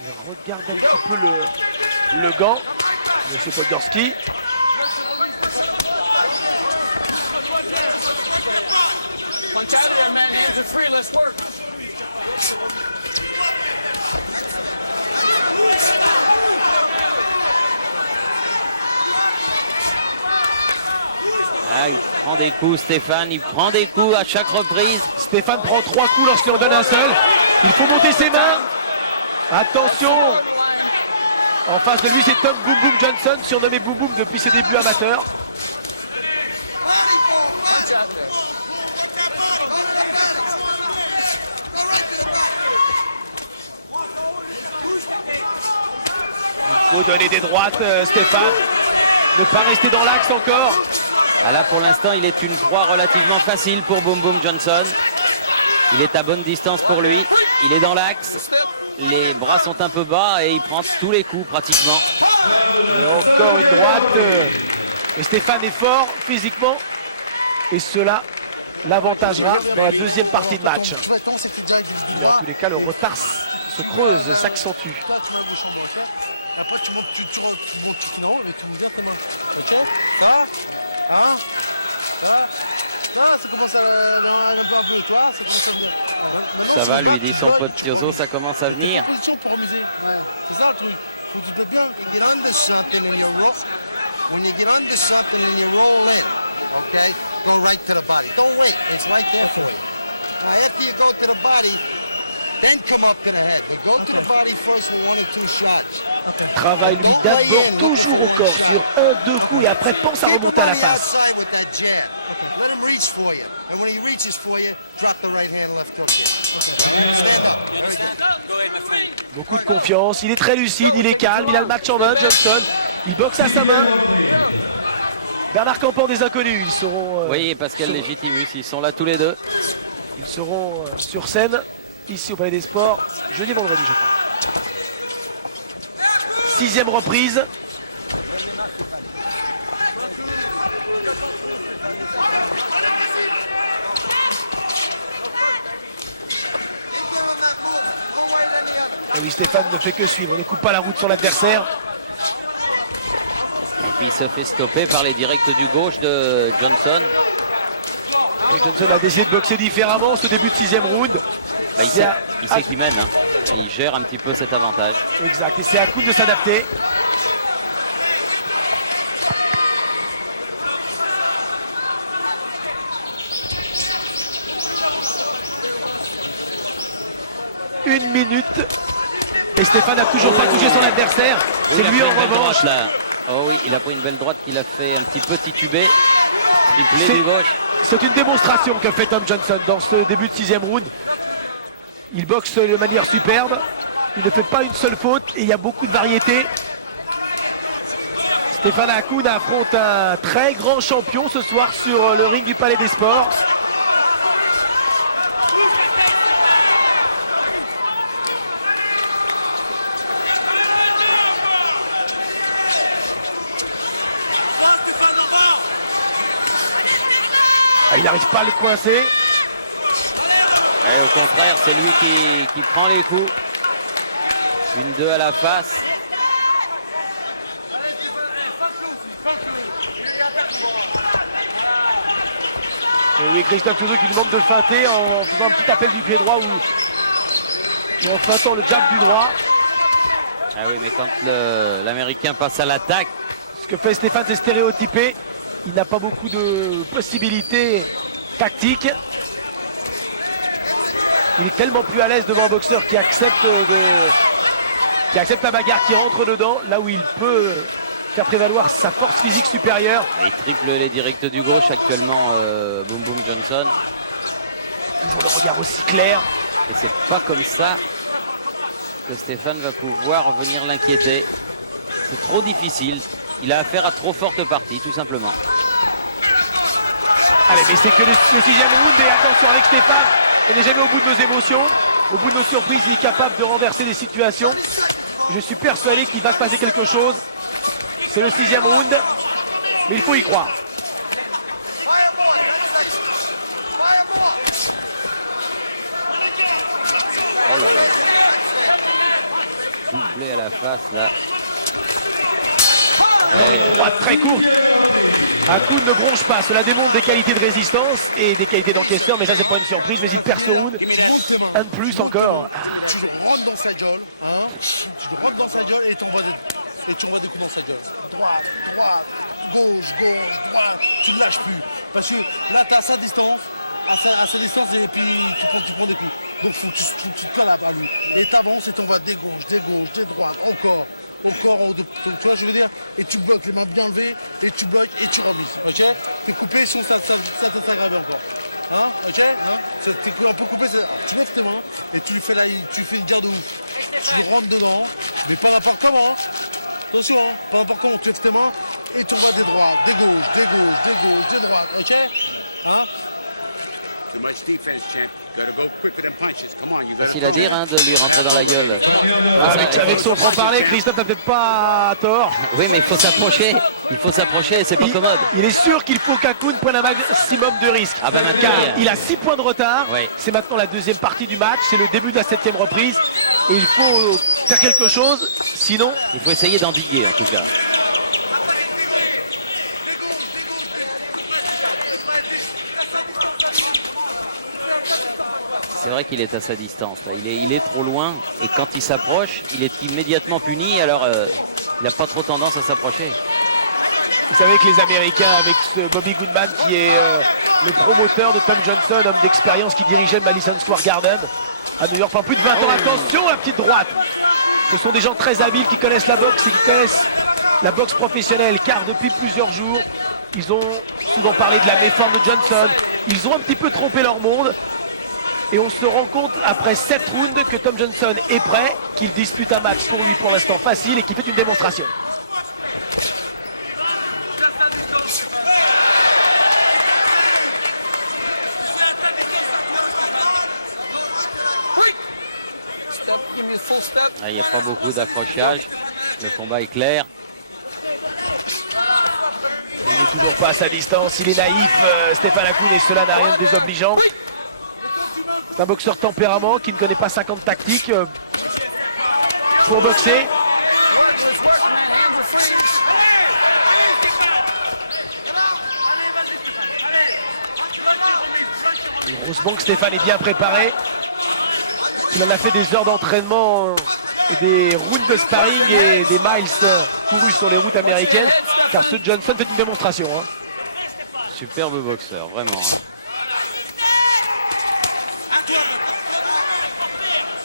Il regarde un petit peu le gant, M. Podgorski. Ah, il prend des coups, Stéphane, il prend des coups à chaque reprise. Stéphane prend 3 coups lorsqu'il en donne un seul. Il faut monter ses mains. Attention. En face de lui, c'est Tom Boom Boom Johnson, surnommé Boom Boom depuis ses débuts amateurs. Il faut donner des droites, Stéphane. Ne pas rester dans l'axe encore. Ah là, pour l'instant, il est une proie relativement facile pour Boom Boom Johnson. Il est à bonne distance pour lui. Il est dans l'axe. Les bras sont un peu bas et il prend tous les coups pratiquement. Et encore une droite. Et Stéphane est fort physiquement. Et cela l'avantagera dans la deuxième partie de match. Mais en tous les cas, le retard se creuse, s'accentue. Après, tu montes tout en haut et tu me dis comment. Ok. Là, ça commence à un peu, toi, ça commence à venir. Ça va, lui dit son pote Tiozo, ça commence à venir. Position pour amuser. Ouais. C'est ça le truc. Faut que tu te bien. You get under something and you roll. When you get under something and you roll in, okay, go right to the body. Don't wait. It's right there for you. Now, after you go to the body, then come up to the head. They go to the body first with 1 or 2 shots. Travaille lui d'abord toujours au corps sur 1-2 coups et après pense à remonter à la face. Let him reach for you. And when he reaches for you, drop the right hand, left hook. Stand up. Very good. Beaucoup de confiance, il est très lucide, il est calme, il a le match en main, Johnson. Il boxe à sa main. Bernard Campan des inconnus, ils seront... Oui, Pascal Légitimus, ils sont là tous les deux. Ils seront sur scène, ici au Palais des Sports, jeudi, vendredi, je crois. 6e reprise. Et oui, Stéphane ne fait que suivre, ne coupe pas la route sur l'adversaire. Et puis il se fait stopper par les directs du gauche de Johnson. Et Johnson a décidé de boxer différemment ce début de 6e round. Bah, il sait qu'il mène, hein. Il gère un petit peu cet avantage. Exact, et c'est à Akoun de s'adapter. Une minute. Et Stéphane n'a toujours pas touché son adversaire. C'est lui en revanche. Là. Oh oui, il a pris une belle droite qu'il a fait un petit peu tituber. Triplé du gauche. C'est une démonstration que fait Tom Johnson dans ce début de 6e round. Il boxe de manière superbe. Il ne fait pas une seule faute et il y a beaucoup de variété. Stéphane Akoun affronte un très grand champion ce soir sur le ring du Palais des Sports. Il n'arrive pas à le coincer. Et au contraire, c'est lui qui prend les coups. 1-2 à la face. Et oui, Christophe Tiozo qui lui demande de feinter en faisant un petit appel du pied droit ou en feintant le jab du droit. Ah oui, mais quand l'Américain passe à l'attaque. Ce que fait Stéphane, c'est stéréotypé. Il n'a pas beaucoup de possibilités tactiques. Il est tellement plus à l'aise devant un boxeur qui accepte la bagarre, qui rentre dedans, là où il peut faire prévaloir sa force physique supérieure. Il triple les directs du gauche actuellement, Boom Boom Johnson. Toujours le regard aussi clair. Et c'est pas comme ça que Stéphane va pouvoir venir l'inquiéter. C'est trop difficile. Il a affaire à trop forte partie, tout simplement. Allez, mais c'est que le 6e round. Et attention avec Stéphane, on n'est jamais au bout de nos émotions. Au bout de nos surprises, il est capable de renverser des situations. Je suis persuadé qu'il va se passer quelque chose. C'est le 6e round, mais il faut y croire. Oh là là. Doublé à la face là. Droite très courte. Akoun ne bronche pas, cela démontre des qualités de résistance et des qualités d'encaisseur, mais ça c'est pas une surprise, mais il perd ce round. Un de plus encore. Tu rentres dans sa gueule, hein, tu rentres dans sa gueule et tu envoies des coups dans sa gueule. Droite, droite, gauche, gauche, droite, tu ne lâches plus. Parce que là tu es à sa distance, et puis tu prends des coups. Donc faut que tu te colles à lui. Et tu avances et tu envoies des gauches, des droites, encore, tu vois je veux dire, et tu bloques les mains bien levées, et tu bloques et tu remises, ok. T'es coupé, sinon ça t'aggrave encore. Hein, ok, hein, t'es un peu coupé, tu lèves tes mains, et tu fais une guerre de ouf. Tu rentres dedans, mais pas n'importe comment. Attention, hein, pas n'importe comment, tu lèves tes mains, et tu envoies des droites, des gauches, des droites, ok. Hein. Facile à dire hein, de lui rentrer dans la gueule. Avec son franc-parler, Christophe n'a peut-être pas tort. Oui, mais il faut s'approcher. Il faut s'approcher et c'est pas commode. Il est sûr qu'il faut qu'Akoun prenne un maximum de risques. Ah bah maintenant, car il a 6 points de retard. Oui. C'est maintenant la deuxième partie du match. C'est le début de la 7e reprise. Et il faut faire quelque chose. Sinon, il faut essayer d'endiguer en tout cas. C'est vrai qu'il est à sa distance. Là. Il est trop loin. Et quand il s'approche, il est immédiatement puni. Alors, il n'a pas trop tendance à s'approcher. vous savez que les Américains, avec ce Bobby Goodman qui est le promoteur de Tom Johnson, homme d'expérience qui dirigeait le Madison Square Garden à New York, enfin plus de 20 ans. Attention, la petite droite. Ce sont des gens très habiles qui connaissent la boxe et qui connaissent la boxe professionnelle, car depuis plusieurs jours, ils ont souvent parlé de la méforme de Johnson. Ils ont un petit peu trompé leur monde. Et on se rend compte, après 7 rounds, que Tom Johnson est prêt, qu'il dispute un match pour lui pour l'instant facile et qu'il fait une démonstration. Il n'y a pas beaucoup d'accrochage. Le combat est clair. Il n'est toujours pas à sa distance. Il est naïf, Stéphane Akoun, et cela n'a rien de désobligeant. C'est un boxeur tempérament qui ne connaît pas 50 tactiques pour boxer. Et heureusement que Stéphane est bien préparé. Il en a fait des heures d'entraînement et des rounds de sparring et des miles courus sur les routes américaines. Car ce Johnson fait une démonstration. Hein. Superbe boxeur, vraiment. Hein.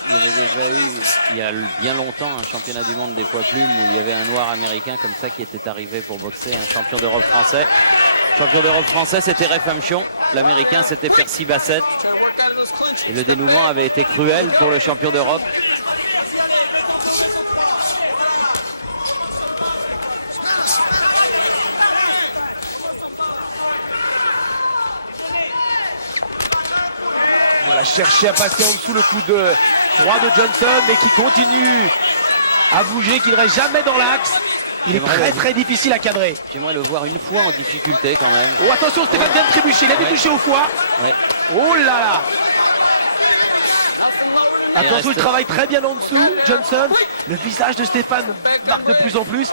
Il y avait déjà eu, il y a bien longtemps, un championnat du monde des poids plumes où il y avait un noir américain comme ça qui était arrivé pour boxer, un champion d'Europe français. Champion d'Europe français, c'était Ray Famchon. L'américain, c'était Percy Bassett. Et le dénouement avait été cruel pour le champion d'Europe. Voilà, chercher à passer en dessous le coup de droit de Johnson, mais qui continue à bouger, qui ne reste jamais dans l'axe. Il est très difficile à cadrer. J'aimerais le voir une fois en difficulté quand même. Oh attention, Stéphane vient de trébucher, il a débouché au foie. Ouais. Oh là là. Attention, il travaille très bien en dessous, Johnson. Le visage de Stéphane marque de plus en plus.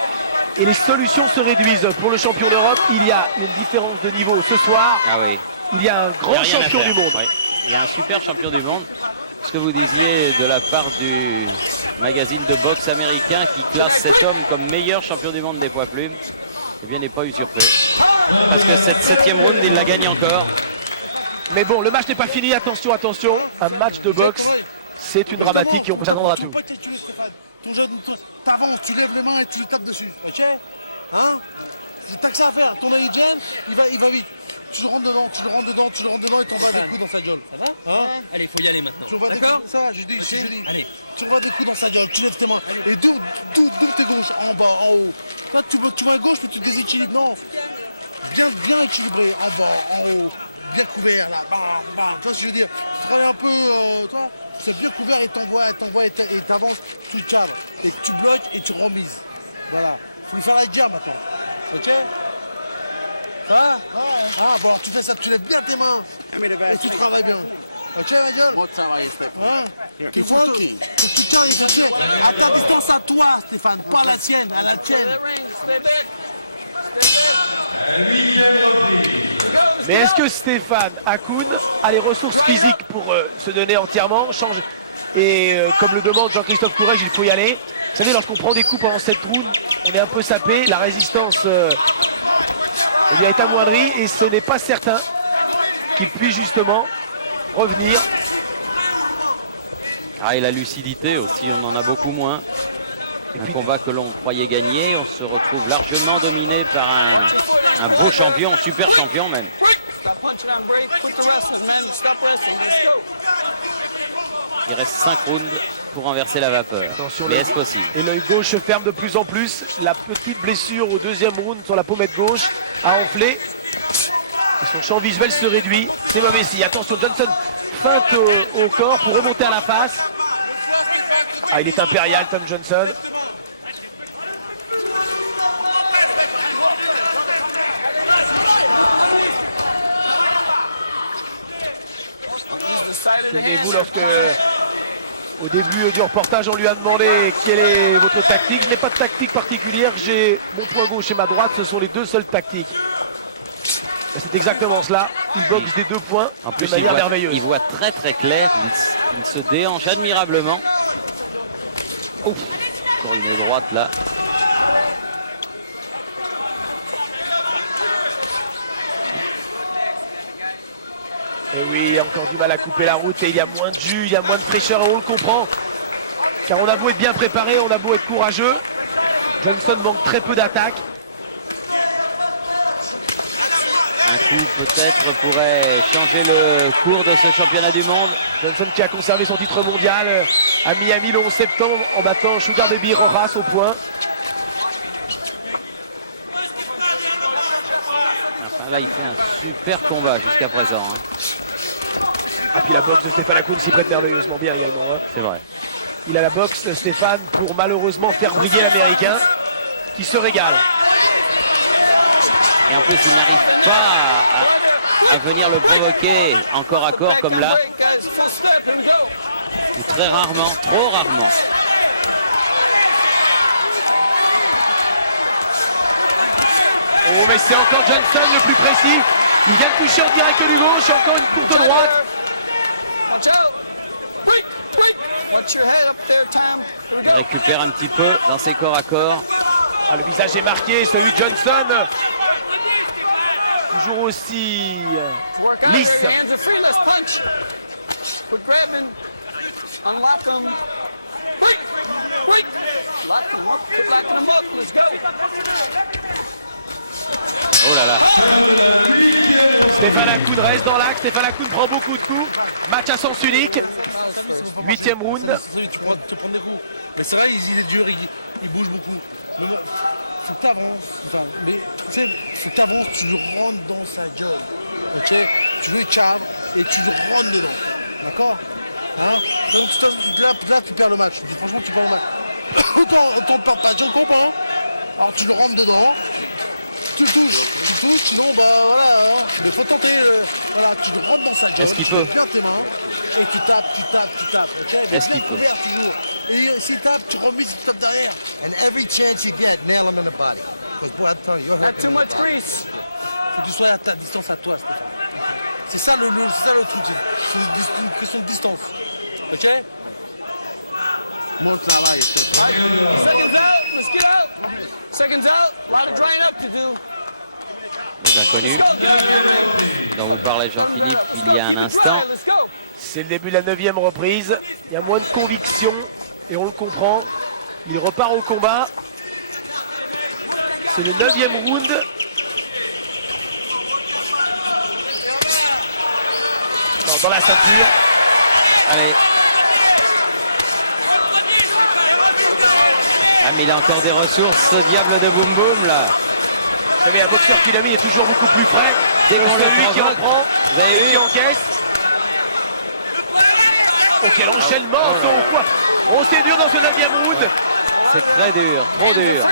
Et les solutions se réduisent. Pour le champion d'Europe, il y a une différence de niveau ce soir. Ah oui. Il y a un grand champion du monde. Ouais. Il y a un super champion du monde. Ce que vous disiez de la part du magazine de boxe américain qui classe cet homme comme meilleur champion du monde des poids plumes, eh bien, n'est pas usurpé. Parce que cette 7e round, il la gagne encore. Mais bon, le match n'est pas fini. Attention, attention. Un match de boxe, c'est une dramatique et on peut s'attendre à tout. T'avances, tu lèves les mains et tu tapes dessus, ok? Hein? T'as que ça à faire. Ton Aïdjan, il va vite. tu le rentres dedans, tu le rentres dedans, tu le rentres dedans et tu envoies des coups dans sa gueule. Ça va hein? Allez, il faut y aller maintenant. Tu envoies des coups, ça, je dis. Allez. Tu envoies des coups dans sa gueule, tu lèves tes mains. Et d'où tes gauches, en bas, en haut. Là, tu vois à gauche, mais tu déséquilibres. Non. Bien équilibré, en bas, en haut. Bien couvert, là. Bam, bam. Tu vois ce que je veux dire? Tu travailles un peu, toi, c'est bien couvert et t'envoies et t'avances, tu cadres. Et tu bloques et tu remises. Voilà. Faut lui faire la guerre maintenant. Ok? Ça va? Ah bon, tu fais ça, tu lèves bien tes mains. Et tu travailles bien. Ok, la gueule? Hein? Tu vois que tu tiens les pieds à ta distance à toi, Stéphane, pas à la tienne, à la tienne. Mais est-ce que Stéphane Hakoun a les ressources physiques pour se donner entièrement, change et comme le demande Jean-Christophe Courrèges, il faut y aller. Vous savez, lorsqu'on prend des coups pendant cette round, on est un peu sapé, la résistance est amoindrie et ce n'est pas certain qu'il puisse justement revenir. Ah, et la lucidité aussi, on en a beaucoup moins. Un combat que l'on croyait gagner, on se retrouve largement dominé par un beau champion, super champion même. Il reste 5 rounds pour renverser la vapeur. Attention, mais est-ce possible? Et l'œil gauche se ferme de plus en plus. La petite blessure au deuxième round sur la pommette gauche a enflé. Et son champ visuel se réduit. C'est mauvais signe. Attention, Johnson feinte au corps pour remonter à la face. Ah, il est impérial, Tom Johnson. Souvenez-vous lorsque, au début du reportage, on lui a demandé quelle est votre tactique. Je n'ai pas de tactique particulière, j'ai mon point gauche et ma droite, ce sont les deux seules tactiques. C'est exactement cela, il boxe des deux points en plus, de manière merveilleuse. Il voit très très clair, il se déhanche admirablement. Ouf, encore une droite là. Et oui, il y a encore du mal à couper la route et il y a moins de jus, il y a moins de fraîcheur et on le comprend. Car on a beau être bien préparé, on a beau être courageux. Johnson manque très peu d'attaques. Un coup peut-être pourrait changer le cours de ce championnat du monde. Johnson qui a conservé son titre mondial à Miami le 11 septembre en battant Sugar Baby Rojas au point. Enfin là il fait un super combat jusqu'à présent. Hein. Ah puis la boxe de Stéphane Hakoun s'y prête merveilleusement bien également. Hein. C'est vrai. Il a la boxe Stéphane pour malheureusement faire briller l'Américain qui se régale. Et en plus il n'arrive pas à venir le provoquer en corps à corps comme là. Ou très rarement, trop rarement. Oh mais c'est encore Johnson le plus précis. Il vient de toucher en direct du gauche et encore une courte droite. Il récupère un petit peu dans ses corps à corps. Ah, le visage est marqué, celui de Johnson. Toujours aussi lisse. Oh là là. Stéphane Hakoun reste dans l'axe. Stéphane Hakoun prend beaucoup de coups. Match à sens unique. 8e round. Tu prends des coups. Mais c'est vrai, il est dur, il bouge beaucoup. Mais bon, faut que t'avances. Mais tu sais, faut que t'avances, tu lui rentres dans sa gueule. Ok? Tu le cadres et tu lui rentres dedans. D'accord? Hein? Donc là, tu perds le match. Je dis, franchement, tu perds le match. Autant perdre ta gueule qu'on pas. Alors tu le rentres dedans. Tu touches, sinon bah voilà, hein. Mais faut tenter, voilà, tu le rentres dans sa gueule. Est-ce qu'il peut? Tu tes mains et tu tapes, ok? Est-ce qu'il peut? Et s'il tape, tu remises, tu tapes derrière. And every chance you get, nail him in the body. Because boy, I'm telling you, you're hurting him in the body. Faut que tu sois à ta distance à toi, Stéphane. C'est ça le truc, c'est une question de distance. Ok? Mon travail. Les inconnus dont vous parlait Jean-Philippe il y a un instant. C'est le début de la 9e reprise. Il y a moins de conviction et on le comprend. Il repart au combat. C'est le 9e round. maintenant dans la ceinture. Allez. Ah, mais il a encore des ressources, ce diable de Boum Boum, là. Vous savez, un boxeur qui domine est toujours beaucoup plus frais. Dès qu'on le celui qui en prend, vous avez et vu qui encaisse. Oh, quel enchaînement, oh là là. quoi. Oh, c'est dur dans ce 9e round. Ouais. C'est très dur, trop dur.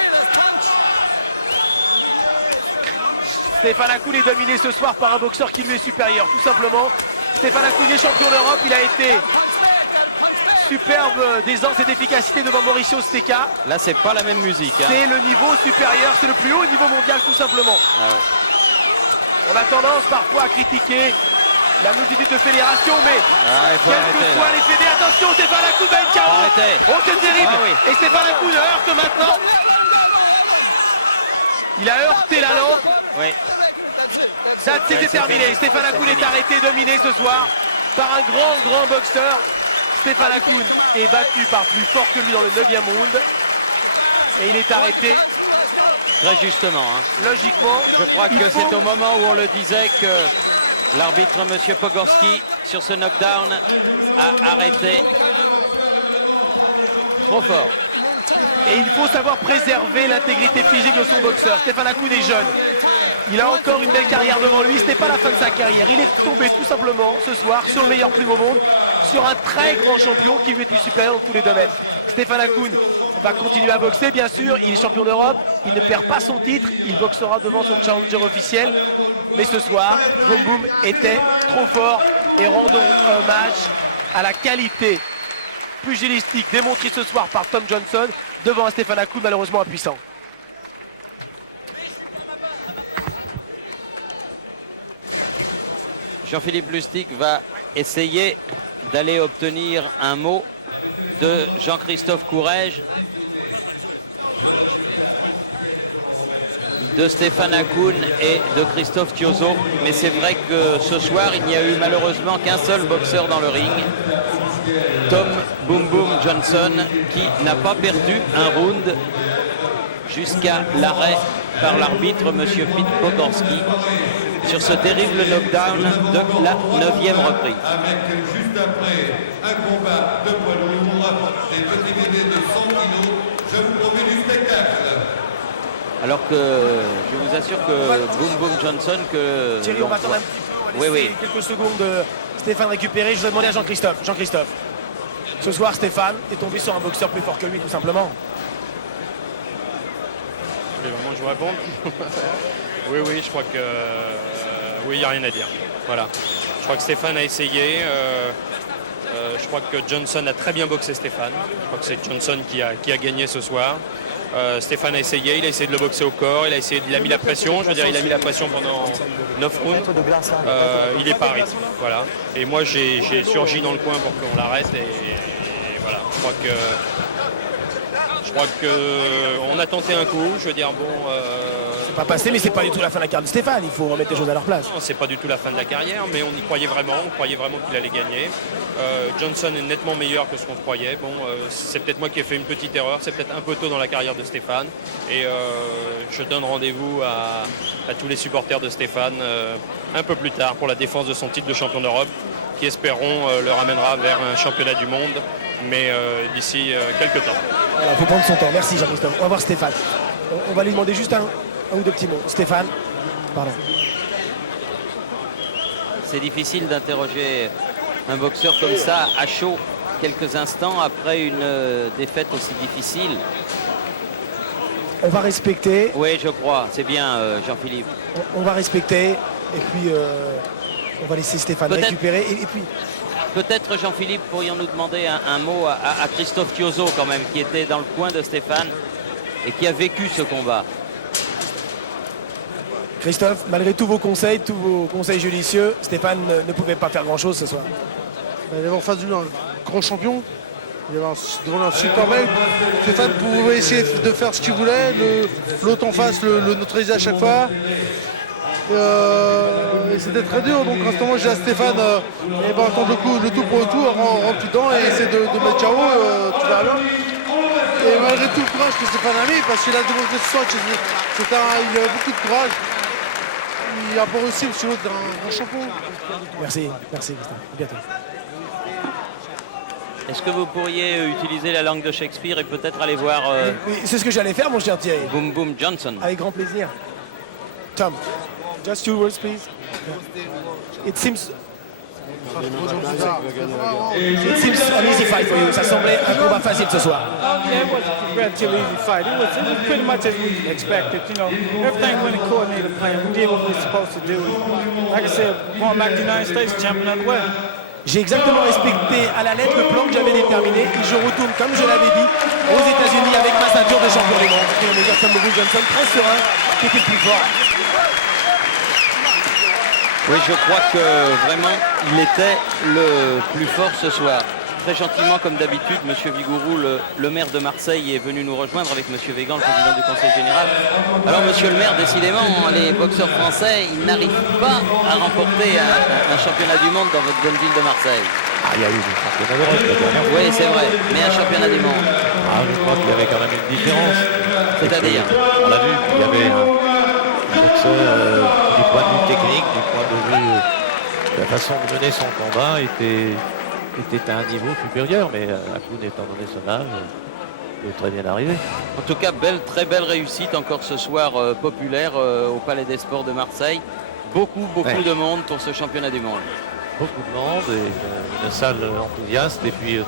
Stéphane Akoun est dominé ce soir par un boxeur qui lui est supérieur, tout simplement. Stéphane Akoun est champion d'Europe, il a été superbe d'aisance et d'efficacité devant Mauricio Steka. Là, c'est pas la même musique. Hein. C'est le niveau supérieur, c'est le plus haut niveau mondial, tout simplement. Ah ouais. On a tendance parfois à critiquer la multitude de fédérations, mais Ah, il faut quelles arrêter, que soient là. les fédés, attention, Stéphane Akoun va être KO. Arrêtez. Oh, c'est terrible. Ah oui. Et Stéphane Akoun heurte maintenant. Il a heurté la lampe. Oui. Ça, c'était terminé. Stéphane Akoun est arrêté, dominé ce soir par un grand boxeur. Stéphane Akoun est battu par plus fort que lui dans le 9e round. Et il est arrêté. Très justement. Hein. Logiquement. Je crois il que faut- c'est au moment où on le disait que l'arbitre, M. Pogorski, sur ce knockdown, a arrêté. Trop fort. Et il faut savoir préserver l'intégrité physique de son boxeur. Stéphane Akoun est jeune. Il a encore une belle carrière devant lui. Ce n'est pas la fin de sa carrière. Il est tombé tout simplement ce soir sur le meilleur plume au monde, sur un très grand champion qui lui est supérieur dans tous les domaines. Stéphane Akoun va continuer à boxer, bien sûr. Il est champion d'Europe. Il ne perd pas son titre. Il boxera devant son challenger officiel. Mais ce soir, Boum Boum était trop fort. Et rendons hommage à la qualité pugilistique démontrée ce soir par Tom Johnson devant un Stéphane Akoun malheureusement impuissant. Jean-Philippe Lustig va essayer d'aller obtenir un mot de Jean-Christophe Courrèges, de Stéphane Akoun et de Christophe Thiozo. Mais c'est vrai que ce soir, il n'y a eu malheureusement qu'un seul boxeur dans le ring, Tom Boum Boum Johnson, qui n'a pas perdu un round jusqu'à l'arrêt par l'arbitre, M. Pete Pogorski, sur ce terrible knockdown de la 9e reprise. Avec juste après un combat de poids lourd, des petits bébés de 100 kilos, je vous promets du spectacle. Alors que je vous assure que Boum Boum Johnson, que Thierry, on va attendre un petit peu. On va laisser quelques secondes de Stéphane récupérer. Je vais demander à Jean-Christophe. Jean-Christophe, ce soir, Stéphane est tombé sur un boxeur plus fort que lui, tout simplement. Je vais vraiment que je vous réponde. Oui, je crois que... oui, il n'y a rien à dire. Voilà. Je crois que Stéphane a essayé. Je crois que Johnson a très bien boxé Stéphane. Je crois que c'est Johnson qui a gagné ce soir. Stéphane a essayé de le boxer au corps. Il a mis la pression. Je veux dire, il a mis la pression pendant 9 rounds. Il n'est pas arrêté. Voilà. Et moi, j'ai surgi dans le coin pour qu'on l'arrête. Et voilà. Je crois qu'on a tenté un coup. Je veux dire, bon... C'est pas passé, mais c'est pas du tout la fin de la carrière de Stéphane. Il faut remettre les choses à leur place. Non, c'est pas du tout la fin de la carrière, mais on y croyait vraiment. On croyait vraiment qu'il allait gagner. Johnson est nettement meilleur que ce qu'on croyait. Bon, c'est peut-être moi qui ai fait une petite erreur. C'est peut-être un peu tôt dans la carrière de Stéphane. Et je donne rendez-vous à tous les supporters de Stéphane un peu plus tard pour la défense de son titre de champion d'Europe, qui espérons le ramènera vers un championnat du monde, mais d'ici quelques temps. Voilà, faut prendre son temps. Merci Jean-Christophe. On va voir Stéphane. On va lui demander juste un ou deux petits mots. Stéphane, pardon. C'est difficile d'interroger un boxeur comme ça à chaud quelques instants après une défaite aussi difficile. On va respecter. Oui, je crois. C'est bien, Jean-Philippe. On va respecter. Et puis, on va laisser Stéphane récupérer. Et puis, peut-être, Jean-Philippe, pourrions-nous demander un mot à Christophe Thiozo, quand même, qui était dans le coin de Stéphane et qui a vécu ce combat. Christophe, malgré tous vos conseils judicieux, Stéphane ne pouvait pas faire grand-chose ce soir. Il avait en face de lui un grand champion. Il avait devant un super mec. Stéphane pouvait essayer de faire ce qu'il voulait. L'autre en face le neutralisait à chaque fois. Et c'était très dur. Donc à ce moment, j'ai dit à Stéphane tente le tout pour le tout, rentre dedans et essaie de mettre KO. Tu verras bien. Et malgré tout le courage que Stéphane a mis, parce qu'il a démontré ce soir qu'il avait beaucoup de courage. puis à Borussia aussi, parce que l'autre est un champion. Merci, merci, Christophe. À bientôt. Est-ce que vous pourriez utiliser la langue de Shakespeare et peut-être aller voir Oui, c'est ce que j'allais faire, mon cher Thierry. Boom Boom Johnson? Avec grand plaisir. Tom, just 2 words, please. It seems an easy fight for you. Ça semblait un combat facile ce soir. Yeah, it wasn't a relatively easy fight. It was pretty much as we expected. You know, everything went in coordinated plan. We did what we were supposed to do. Like I said, going back to the United States, champion of the world. J'ai exactement respecté à la lettre le plan que j'avais déterminé et je retourne, comme je l'avais dit, aux États-Unis avec ma ceinture de champion du monde. Et on est Tom Johnson, très serein, qui était le plus fort. Oui, je crois que vraiment, il était le plus fort ce soir. Très gentiment, comme d'habitude, M. Vigourou, le maire de Marseille, est venu nous rejoindre avec M. Végan, le président du conseil général. Alors, monsieur le maire, décidément, les boxeurs français, ils n'arrivent pas à remporter un championnat du monde dans votre bonne ville de Marseille. Ah, il y a eu des championnats d'Europe la dernière fois. Oui, c'est vrai, mais un championnat du monde. Ah, je crois qu'il y avait quand même une différence. C'est-à-dire, on l'a vu, il y avait un boxeur du point de vue technique, du point de vue de la façon de mener son combat était à un niveau supérieur, mais Akoun, étant donné son âge, peut très bien arriver. en tout cas, très belle réussite encore ce soir populaire au Palais des Sports de Marseille. Beaucoup de monde pour ce championnat du monde. Beaucoup de monde et une salle enthousiaste. Et puis